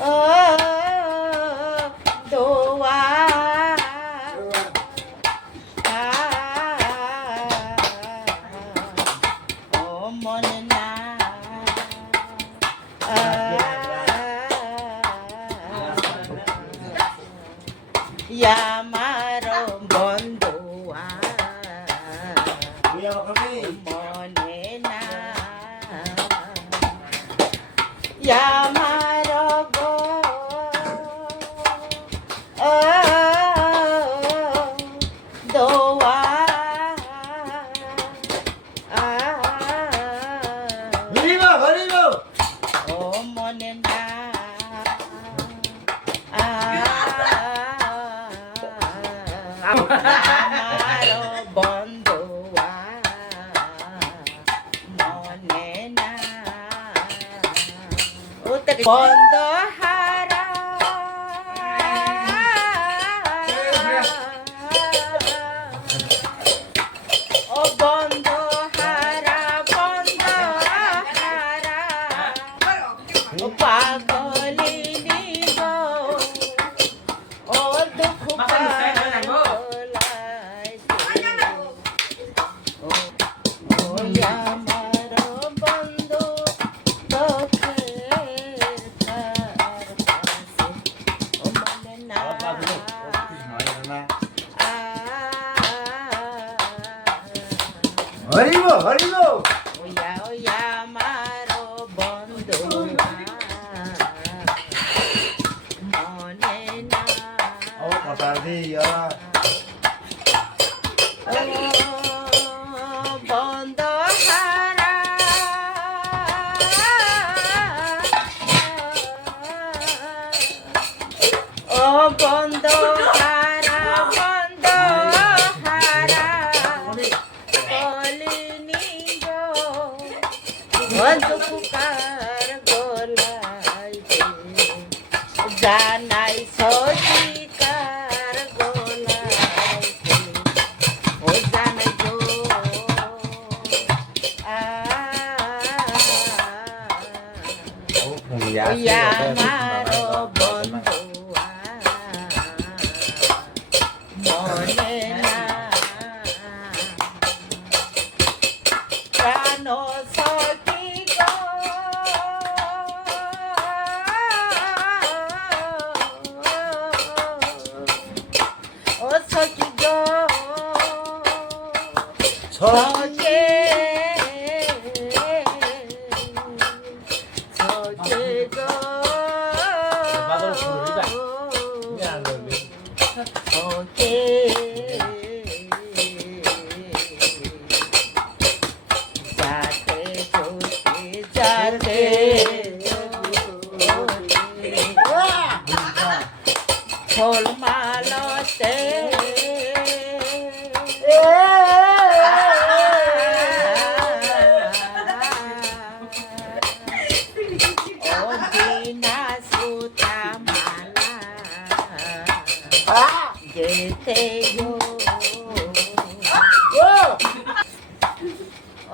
ओ दोवा ओ मन ना या मारो बंधुआ मने ना या मारो गो दोआ ओ मने ना আমারো বন্ধুয়া মনে না বন্ধ হারা ও বন্ধ হারা বন্ধ হারা ও পাগলিনী গো ও দুঃখ হরিব হরিব ওয়া ওয়া মারো বন্ধু মনে না ও কথা দিয়া বন্ধ হারা ও বন্ধ হারা বন্ধ হারা বলিনি গো বন্ধু পুকার গোলাইতে জানাই সজিকার গোলাইতে ও জানাই গো ওয়া মারো বন্ধুয়া মনে না প্রাণ সখী গো ও সখী গো সখে সখে গো সখে যাতে জোতে যাতে ফল মালতে ও দিনা সুতা মালা যেতে গো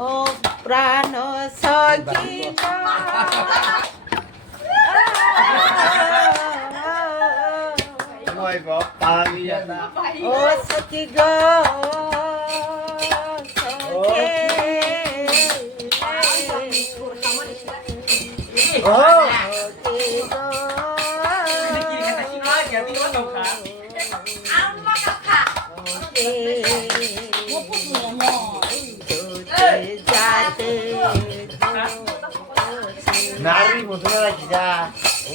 ও প্রাণ সখী ওই বাবা দিয়া না ও সখী গো সখে ও সখী গো যাতে নারী মতো রাখি যা ও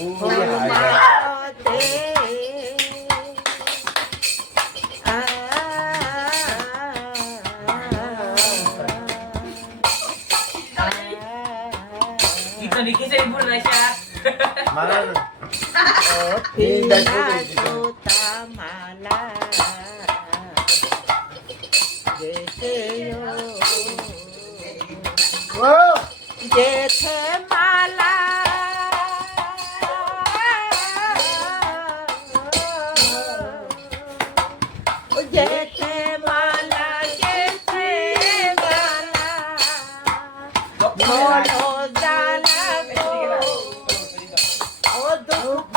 মারা মালা যেতে মালা যেতে মালা যেতে মালা মনো জালা গো ও দুঃখ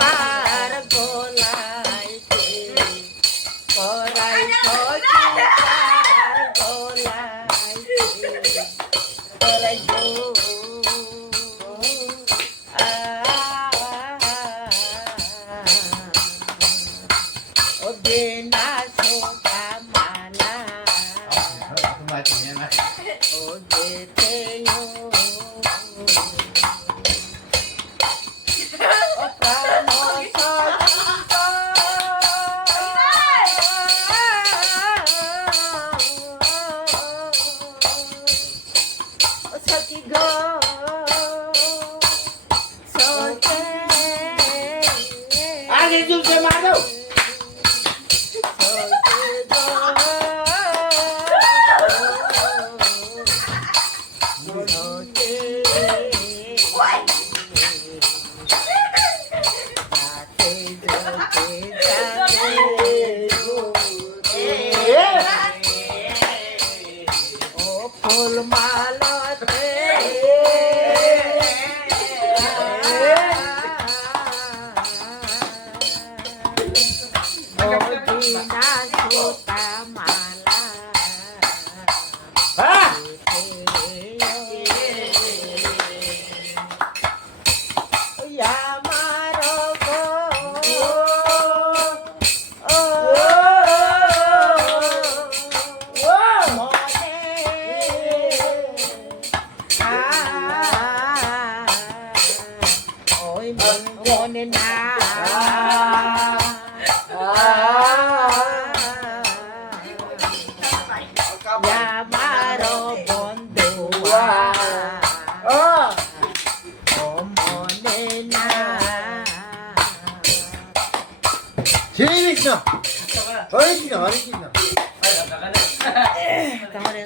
মারে মারো ফুল মালতে মদিনা সুতা মালা হ্যাঁ আমার ওই মনে না আমার বন্ধু মনে না শ্রী কৃষ্ণ হরে কৃষ্ণ হরে কৃষ্ণ তাহলে